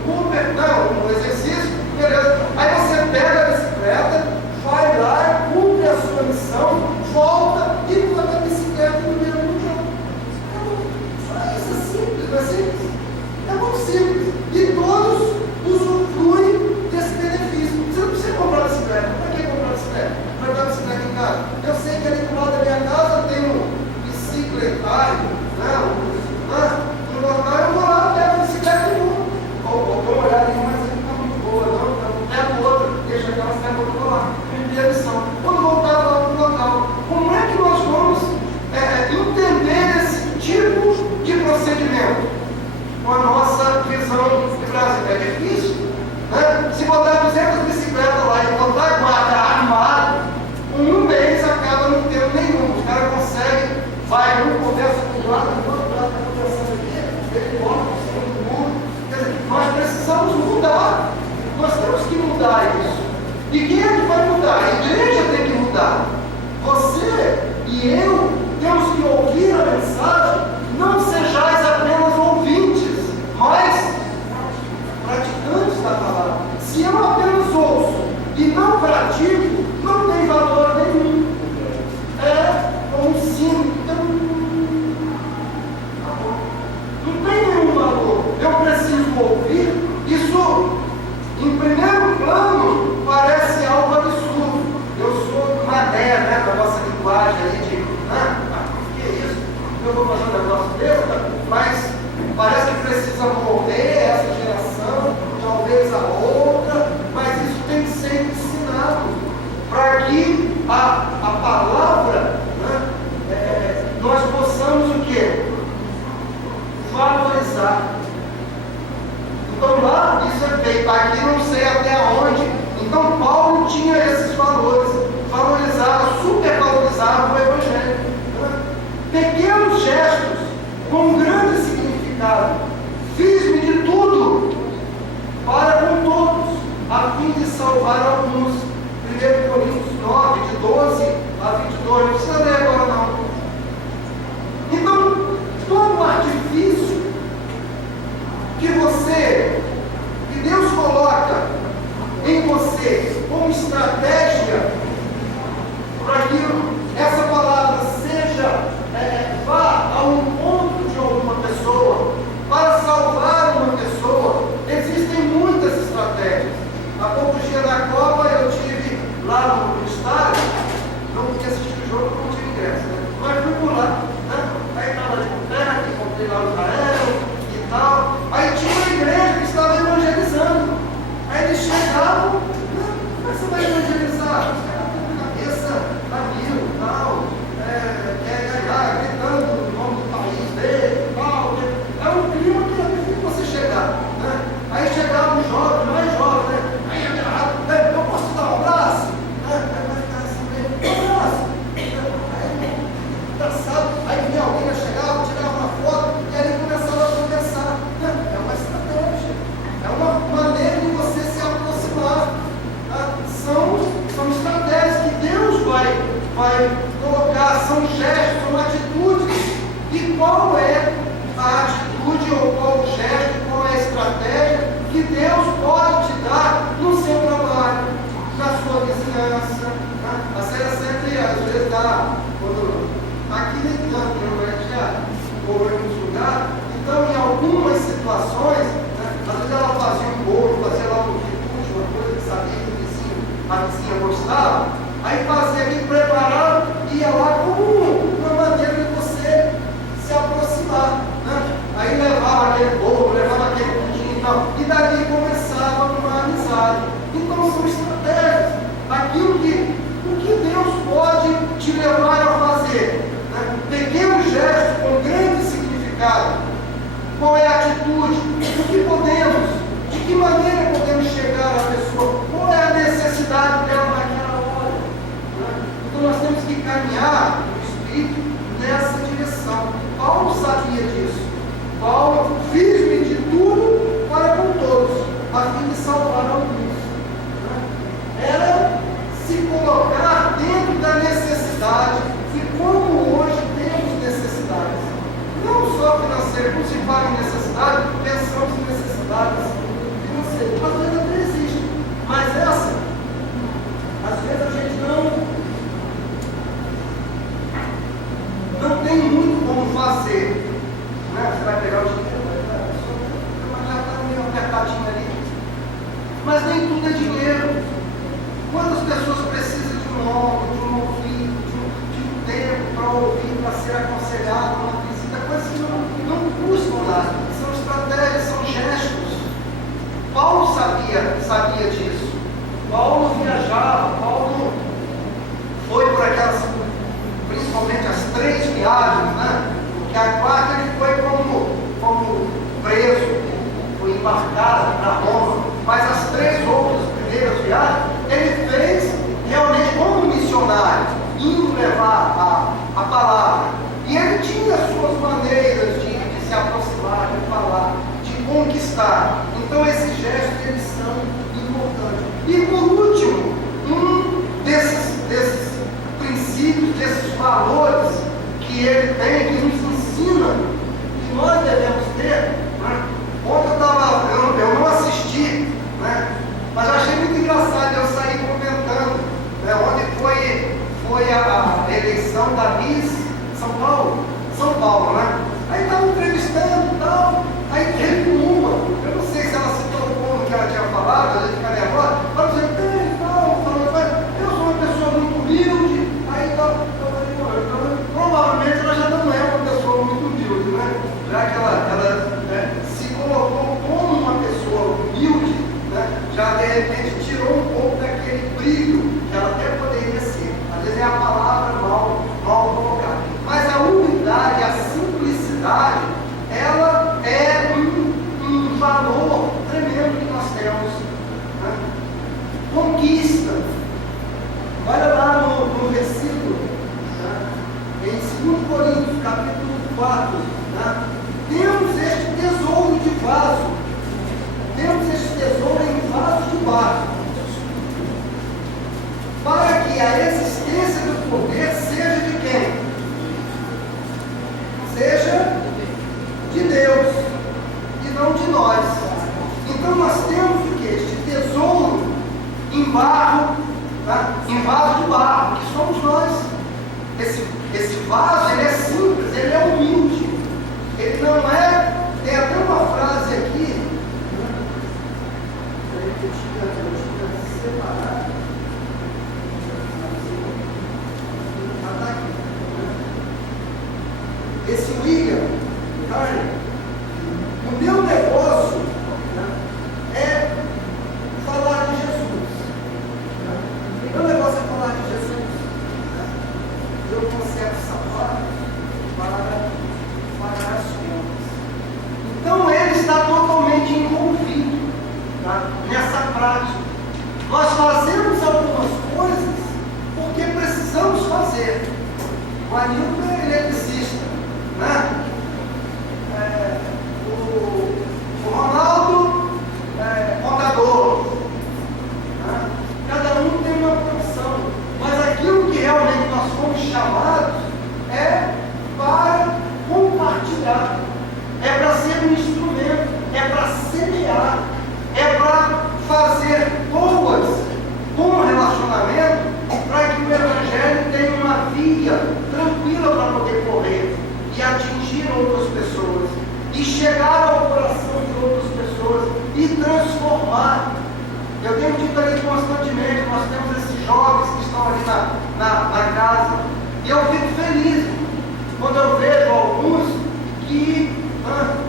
um exercício. Beleza. Aí você pega a bicicleta, vai lá, cumpre a sua missão, volta e bota a bicicleta no mesmo lugar. Isso é simples, não é simples? É muito simples. E todos usufruem desse benefício. Você não precisa comprar bicicleta. Para que comprar bicicleta? Para dar bicicleta em casa. Eu sei que ali do lado da minha casa tem um bicicletário, no local eu vou lá, pego a bicicleta e vou. Ou dou uma olhada ali, mas ele está muito boa, não pego outra, deixa aquela bicicleta e vou lá. Cumprir a missão. Quando voltar lá para o local, como é que nós vamos entender esse tipo de procedimento? Com a nossa visão de Brasil. É difícil, né? Se botar 200 bicicletas lá e botar guarda armado, um mês acaba não tendo nenhum. Os caras conseguem, vai um, conversa com o guarda, o outro está conversando aqui, ele bota o som do mundo. Quer dizer, nós precisamos mudar. Nós temos que mudar isso. E quem é que vai mudar? A igreja tem que mudar. Você e eu temos que ouvir a mensagem, não sejais apenas ouvintes, mas praticantes da palavra. Se eu apenas ouço e não pratico, não tem valor nenhum. É como um sino. Não tem nenhum valor. Eu preciso ouvir. Isso, em primeiro plano, parece algo absurdo. Eu sou madeira, né, da nossa linguagem aí de, que é isso? Eu vou fazer um negócio desse, mas parece que precisa morrer essa geração, talvez a outra, mas isso tem aqui não sei até onde. Então Paulo tinha esses valores, valorizava, supervalorizava o Evangelho. Pequenos gestos com grande significado. Fiz-me de tudo para com todos, a fim de salvar alguns. 1 Coríntios 9, de 12 a 22, não precisa ler agora não. Então, todo artifício que Deus coloca em você como estratégia para que essa palavra vá ao encontro de alguma pessoa, para salvar uma pessoa, existem muitas estratégias. Há poucos dias na Copa eu tive lá no estádio, não podia assistir o jogo, não tinha ingresso, né? Mas fui por lá, né? Aí estava ali por perto, encontrei lá o Israel e tal. Aí tinha uma igreja que estava evangelizando. Aí eles chegavam, como é que você vai evangelizar? Os caras com a cabeça na mil e tal, gritando o nome do país dele e tal. É um clima que é difícil você chegar, né? Aí chegava um jovem, mais jovem, né? Aí eu posso te dar um abraço? Vai ficar assim mesmo, um abraço. Aí, engraçado, aí vinha alguém, chegava, tirava uma foto e aí começava a conversar. É uma estratégia, é uma maneira de você se aproximar. São estratégias que Deus vai colocar, são gestos, são atitudes. E qual é a atitude ou qual o gesto, qual é a estratégia que Deus pode te dar no seu trabalho, na sua vizinhança? A Célia sempre, às vezes, dá, aqui nem tanto, a gente já morou em muitos lugares, então em algumas situações, às vezes ela fazia um bolo, fazia lá um quitute, uma coisa que sabia que a vizinha gostava, aí fazia aqui, preparava, ia lá como uma maneira de você se aproximar, né? Aí levava aquele bolo, levava aquele pudim e tal, e dali começava uma amizade. Então são estratégias, o que Deus pode te levar a fazer, né? Pequenos gestos com grande significado. Qual é a atitude? O que podemos? De que maneira podemos chegar à pessoa? Qual é a necessidade dela naquela hora? Né? Então nós temos que caminhar no Espírito nessa direção. Paulo sabia disso. Paulo, fiz-me de tudo para com todos, a fim de salvar alguns. Era se colocar dentro da necessidade, e como hoje temos necessidades, não só financeiras, quando se fala em necessidade, pensamos em necessidades financeiras, às vezes até existe, mas essa, às vezes a gente não tem muito como fazer, né? Você vai pegar o dinheiro, mas já está meio apertadinho ali, mas nem tudo é dinheiro. Quantas pessoas precisam de um ombro, de um ouvido, de um tempo para ouvir, para ser aconselhado, uma visita, coisas que não custam nada, são estratégias, são gestos. Paulo sabia disso. Paulo viajava, Paulo foi por aquelas, principalmente as 3 viagens, né? Porque a quarta ele foi como preso, foi embarcado para Roma, mas as 3 outras primeiras viagens, ele fez realmente como missionário, indo levar a palavra. E ele tinha suas maneiras de se aproximar, de falar, de conquistar. Então esses gestos, eles são importantes. E por último, desses princípios, desses valores que ele tem, que nos ensina, que nós devemos ter, né? Ontem eu não assisti, né? Mas eu achei muito engraçado, eu saí comentando, né? Ontem foi a eleição da Miss São Paulo, né? Aí estava entrevistando e tal, aí teve uma, eu não sei se ela se tocou no que ela tinha falado, a gente fica nervosa, ela dizia, eu sou uma pessoa muito humilde, aí tal, provavelmente ela já não é uma pessoa muito humilde, né? Já que ela se colocou como uma pessoa humilde, já de repente tirou um pouco daquele brilho que ela até poderia ser. Às vezes é a palavra mal colocada. Mas a humildade, a simplicidade, ela é um valor tremendo que nós temos. céus. Né? Conquista. Olha lá no versículo, né? Em 2 Coríntios, capítulo 4, né? Temos este tesouro de vaso, temos este tesouro em vaso de barro, para que a existência do poder seja de quem? Seja de Deus e não de nós. Então nós temos o que? Este tesouro em barro, tá? Em vaso de barro, que somos nós. Esse vaso, ele é simples, ele é humilde, ele não é. Tem até uma frase aqui, eu tinha separado. Esse William Carne, o meu negócio, né, é falar de Jesus. O meu negócio é falar de Jesus. Eu conservo sapatos para pagar as contas. Então ele está totalmente envolvido, tá, nessa prática. Nós fazemos algumas coisas porque precisamos fazer. O Anilton é eletricista, né? O Ronaldo é contador, né? Cada um tem uma profissão, mas aquilo que realmente nós fomos chamados é para compartilhar, é para ser um instrumento, é para semear, é para fazer boas, bom relacionamento, para que o Evangelho tenha uma via tranquila para poder correr e atingir outras pessoas, e chegar ao coração de outras pessoas, e transformar. Eu tenho dito ali constantemente, nós temos esses jovens que estão ali na casa, e eu fico feliz quando eu vejo alguns que,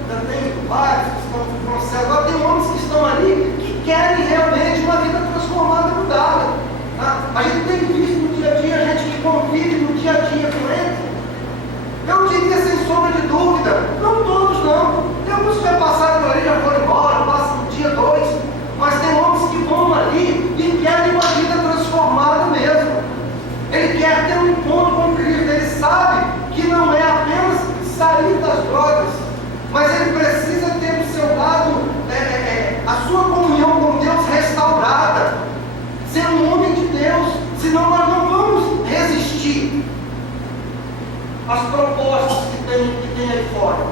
já tem vários que estão no processo, agora tem homens que estão ali que querem realmente uma vida transformada e mudada. A gente tem visto no dia a dia, a gente que convive no dia a dia com ele. Eu diria sem sombra de dúvida, não todos não. Tem alguns que vai passar por ali, já foram embora, passam um dia, dois. Mas tem homens que vão ali e querem uma vida transformada mesmo. Ele quer ter um encontro com Cristo. Ele sabe que não é apenas sair das drogas, mas ele precisa ter do seu lado a sua comunhão com Deus restaurada. Ser um homem de Deus, senão nós não vamos resistir às propostas que tem aí fora.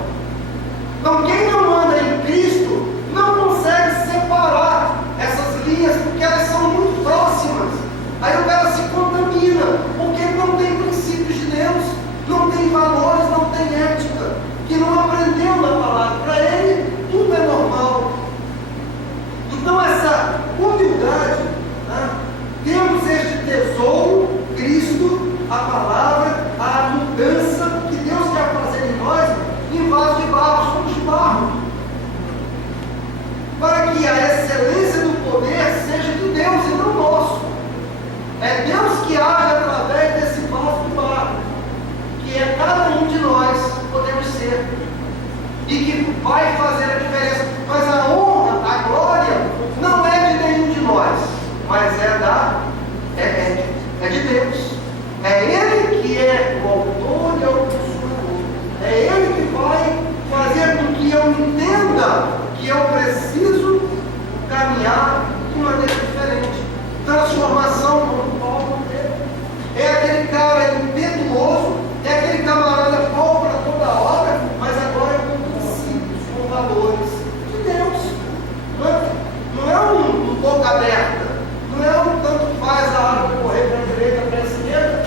Então quem não anda em Cristo não consegue separar essas linhas, porque elas são muito próximas. Aí o cara se contamina, porque não tem princípios de Deus, não tem valores, não tem ética, que não aprendeu na palavra. Para ele tudo é normal. Então essa humildade, né? Temos este tesouro, Cristo, a palavra, a mudança que Deus quer fazer em nós, em vaso de barro, somos de barro, para que a excelência do poder seja de Deus e não nosso. É Deus que age através desse vaso de barro, que é cada um de nós podemos ser, e que vai fazer a diferença. Mas a honra, a glória, não é de nenhum de nós, mas é de Deus. É Ele que é o autor e o consumador. É Ele que vai fazer com que eu entenda que eu preciso caminhar de maneira diferente. Transformação, como Paulo teve. É aquele cara impetuoso, é aquele camarada bom para toda hora, mas agora com princípios, com valores de Deus. Não é um boca aberta, não é um tanto faz a água correr para a direita, para a esquerda,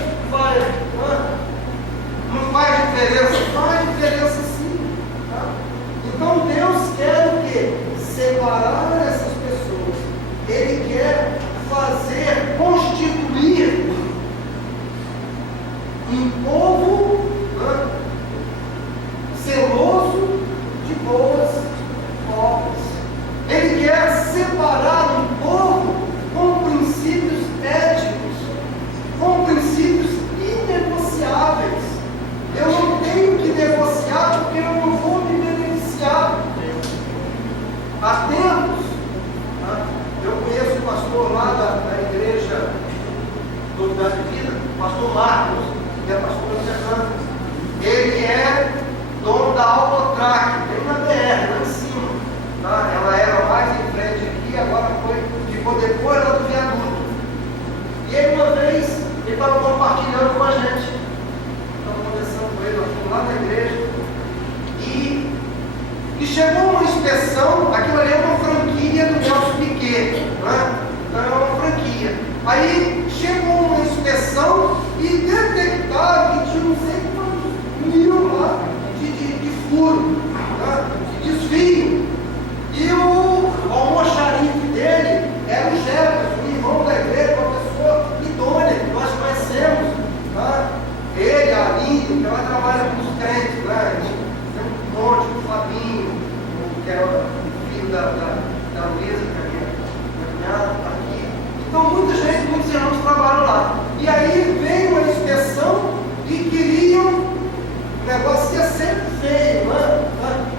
não faz diferença sim. Tá? Então Deus quer o quê? Separar essas pessoas. Ele quer constituir um povo zeloso de boas obras. Ele quer separar um povo a gente estava conversando com ele, nós fomos lá na igreja, e chegou uma inspeção. Aquilo ali é uma franquia do Nelson Piquet, né? Então é uma franquia. Aí chegou uma inspeção e detectaram que tinha não sei quantos mil lá de furo, né? De desvio. E o almoxarife dele era o Jefferson, o irmão da igreja, uma pessoa idônea, que nós conhecemos, né? Ele, a Aline, que ela trabalha com os crentes, né? Tem um monte, o Fabinho, que é o filho da Luísa, que é minha cunhada, está aqui. Então muita gente, muitos irmãos trabalham lá. E aí veio a inspeção e queriam, o negócio ia ser feio, né?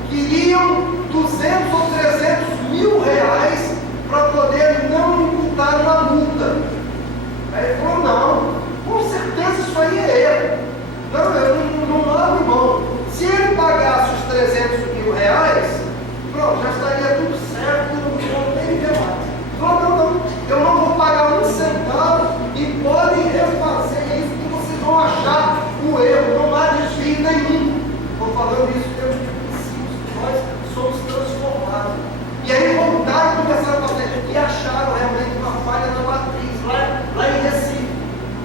Queriam 200 ou 300 mil reais para poder não imputar uma multa. Aí ele falou, não, com certeza isso aí é erro. Não, eu não abro mão. Se ele pagasse os 300 mil reais, pronto, já estaria tudo certo, não tem ver mais. Ele falou, não, eu não vou pagar um centavo e podem refazer isso que vocês vão achar o erro, não há desvio nenhum. Estou falando isso em termos de princípios, que nós somos transformados. E aí voltaram e começaram a fazer, e acharam realmente uma falha na matriz, lá em Recife.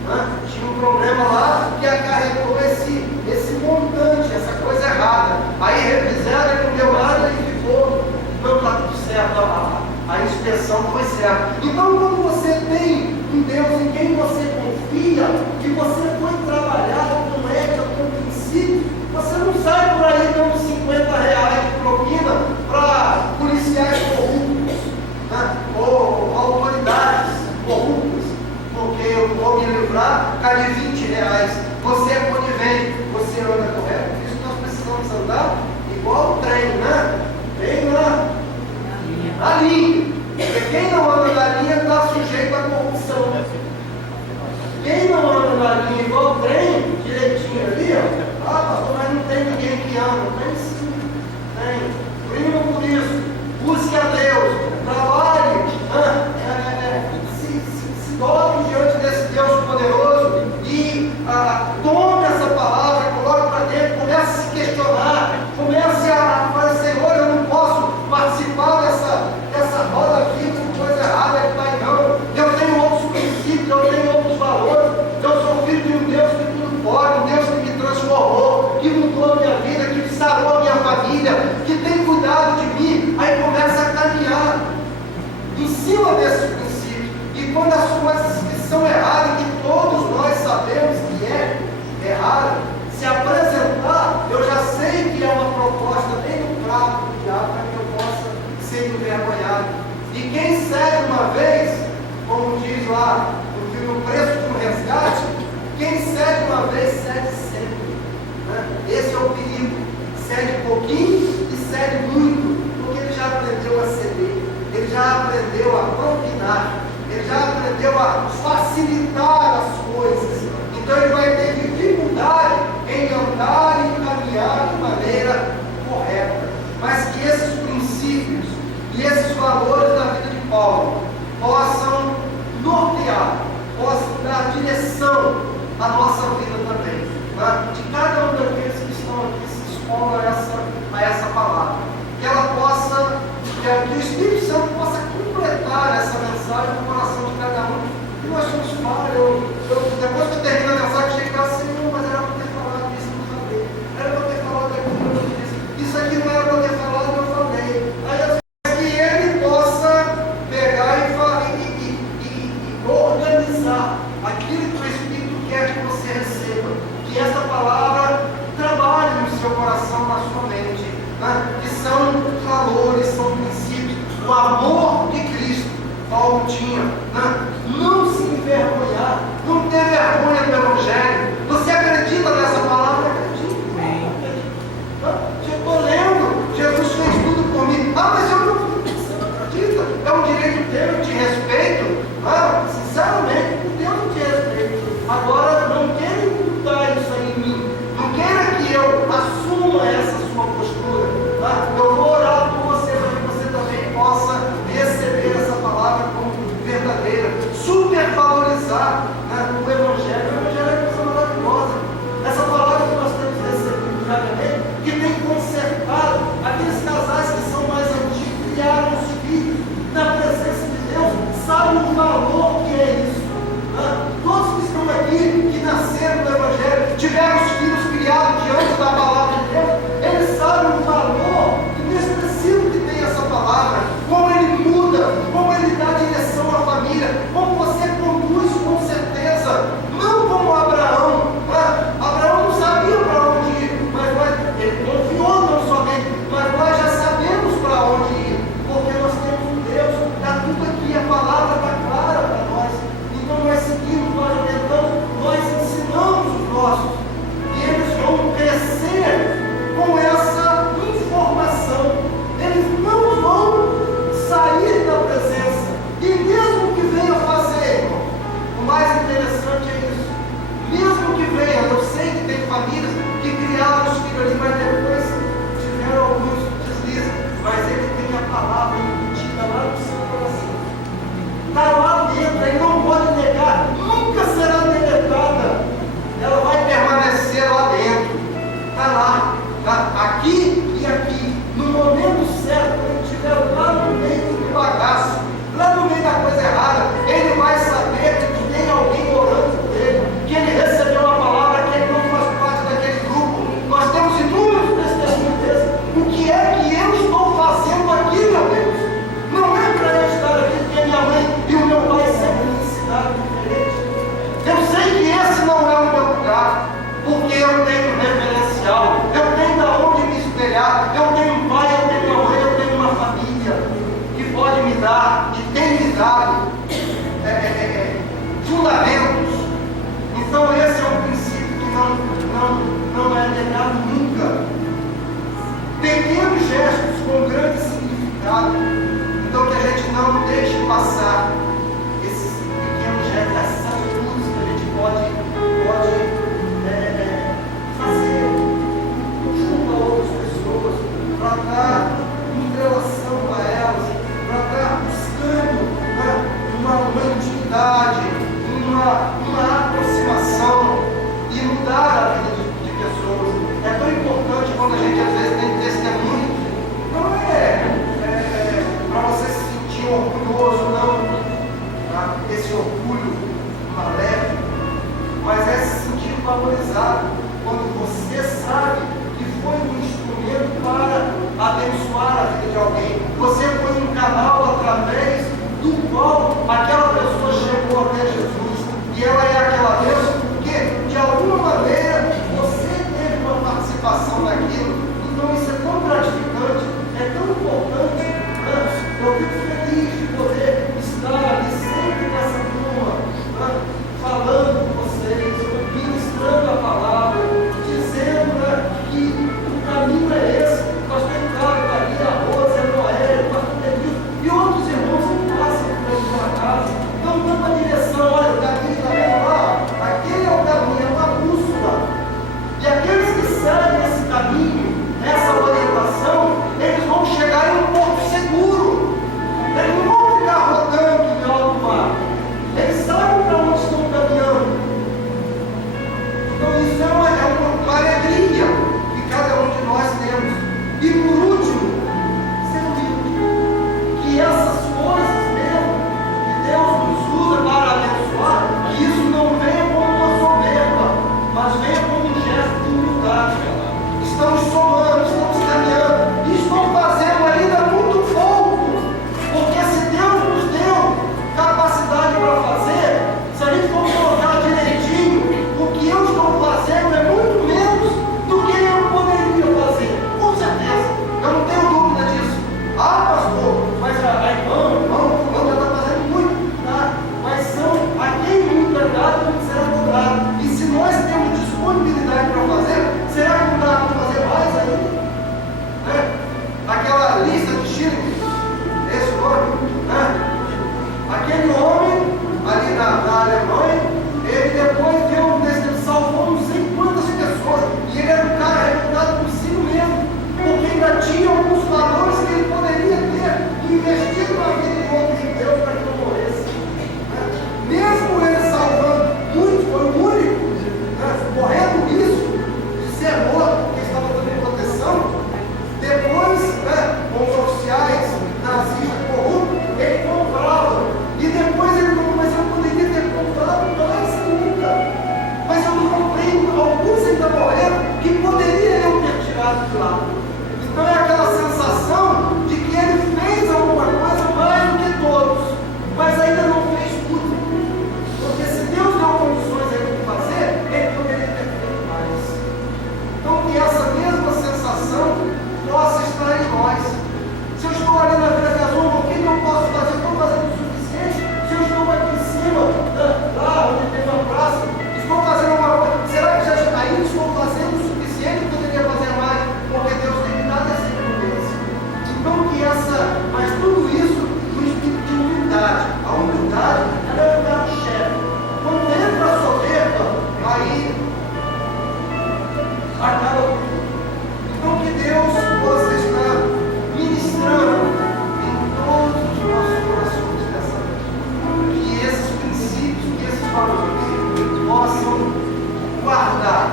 Né? Tinha um problema lá que acarretou esse montante, essa coisa errada. Aí revisaram, não deu nada e ficou, não está tudo certo, a inspeção foi certa. Então, quando você tem um Deus em quem você confia, que você foi trabalhado com ética, com princípio, você não sai por aí dando 50 reais de propina para policiais corruptos, né? Ou autoridades corruptas, porque eu vou me livrar, cai de 20 reais. Você é conivente, você anda correto. Por isso nós precisamos andar igual o trem, né? Bem na linha. Porque quem não anda na linha está sujeito à corrupção. Quem não anda na linha igual o trem, direitinho ali, ó. Pastor, mas não tem ninguém que ama. Tem sim, tem. Primo por isso. Busque a Deus. Trabalhe. Se dobre diante desse Deus poderoso e tome essa palavra, coloque para dentro, comece a se questionar, comece a falar, Senhor, eu não posso participar dessa roda aqui com coisa errada que está aí, não. Eu tenho outros princípios, eu tenho outros valores, eu sou filho de um Deus que tudo pode, um Deus que me transformou, que mudou a minha vida, que sarou a minha família, que tem cuidado de mim. Aí começa a caminhar em cima desse princípio. E quando as coisas que são erradas, que todos nós sabemos que é errado, se apresentar, eu já sei que é uma proposta bem no prato do diabo para que eu possa ser envergonhado. E quem cede uma vez, como diz lá no preço de um resgate, quem cede uma vez, cede sempre. Né? Esse é o perigo. Cede pouquinho e cede muito, porque ele já aprendeu a ceder, ele já aprendeu a propinar, ele já aprendeu a facilitar as coisas. Então ele vai ter dificuldade em andar e caminhar de maneira correta. Mas que esses princípios e esses valores da vida de Paulo possam nortear, possam dar direção à nossa vida também. Tá? De cada um daqueles que estão aqui se expondo a essa palavra. Que ela possa, que o Espírito Santo possa completar essa mensagem no coração de cada um. E nós somos falhos. Depois que eu termino a mensagem, chego lá assim, não, mas era para ter falado isso, não falei. Era para ter falado aquilo, não disse. Isso aqui não era para ter falado, eu falei. Aí que ele possa pegar e organizar aquilo que o Espírito quer que você receba. Que essa palavra trabalhe no seu coração, na sua mente. Né? Que são valores, são princípios. O amor de Cristo, Paulo tinha. Ele dá direção à família, como você conduz com certeza, não como Abraão. Abraão não sabia para onde ir, mas ele confiou não somente, mas nós já sabemos para onde ir, porque nós temos um Deus, está tudo aqui, a palavra está clara para nós. Então nós seguimos, nós orientamos, nós ensinamos os nossos, e eles vão crescer com essa informação. Eles não vão sair da presença, e mesmo que venha fazer, irmão, o mais interessante é isso, mesmo que venha, eu sei que tem famílias que criaram os filhos ali, mas depois tiveram alguns deslizes, mas ele tem a palavra embutida lá no seu coração, está lá dentro, ele não pode negar, nunca será deletada, ela vai permanecer lá dentro, está lá, aqui e aqui, no momento certo, quando estiver lá no meio do bagaço, lá no meio da coisa errada, ele vai saber que tem alguém orando por ele, que ele recebeu uma palavra, que ele não faz parte daquele grupo. Nós temos inúmeros testemunhos desses. O que é que eu estou fazendo aqui, meu Deus? Não é para eu estar aqui, porque minha mãe e o meu pai sempre me ensinaram diferente. Eu sei que esse não é o meu lugar, porque eu tenho um referencial, eu tenho de onde me espelhar, eu tenho um pai, eu tenho uma mãe, eu tenho uma família que pode me dar, que tem me dado fundamentos. Então esse é um princípio que não é negado nunca. Pequenos gestos com grande significado. Então que a gente não deixe passar esses pequenos gestos, essas atitudes que a gente pode fazer junto a outras pessoas, para dar em relação a elas, para dar buscando uma intimidade, uma aproximação e mudar a vida de pessoas. É tão importante quando a gente às vezes tem testemunho, não para você se sentir orgulhoso, não, esse orgulho maléfico, mas é se sentir valorizado quando você sabe que foi um instrumento para abençoar a vida de alguém. Você foi um canal através do qual aquela pessoa chegou até Jesus, e ela é aquela bênção porque de alguma maneira você teve uma participação naquilo. Então isso é tão gratificante, é tão importante, né? Eu fico feliz de poder estar ali sempre nessa turma, falando com vocês, ministrando a palavra, dizendo que o caminho é esse. Pastor Ricardo está ali, a Rosa, a Noé, o pastor Denilson e outros irmãos que passam por aqui na casa, estão dando a direção, olha, o caminho está vendo lá, a cada culto. Então, que Deus possa estar ministrando em todos os nossos corações dessa noite. Que esses princípios, que esses valores possam guardar,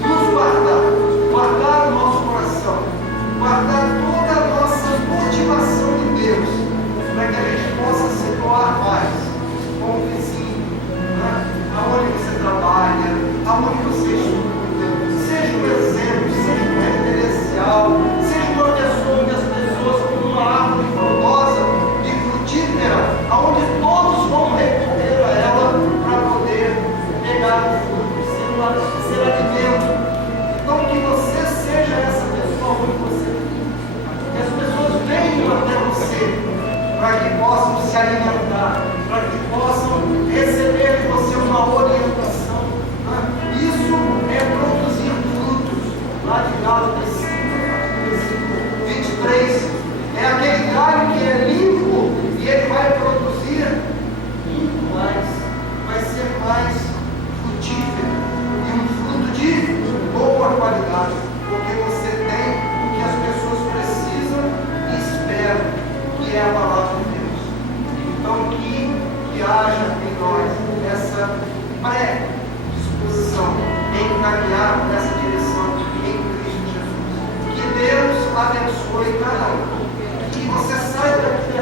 nos guardar o nosso coração, guardar toda a nossa motivação de Deus, para que a gente possa se doar mais com o vizinho, aonde você trabalha, aonde você estuda, seja um exemplo, seja um referencial, seja uma pessoa onde as pessoas como uma árvore frondosa e frutífera, aonde todos vão recorrer a ela para poder pegar o fruto, ser alimento. Então que você seja essa pessoa onde você vive, que as pessoas venham até você, para que possam se alimentar, para que possam receber de você uma orientação. Isso é produzir frutos. Lá de Gálatas 5, versículo 23, é aquele galho que é limpo e ele vai produzir muito mais, vai ser mais frutífero e um fruto de boa qualidade, porque você tem o que as pessoas precisam e esperam, que é a palavra de Deus. Então que haja em nós essa pré-disposição em caminhar nessa direção em Cristo Jesus. Que Deus abençoe cada um. Que você saia daqui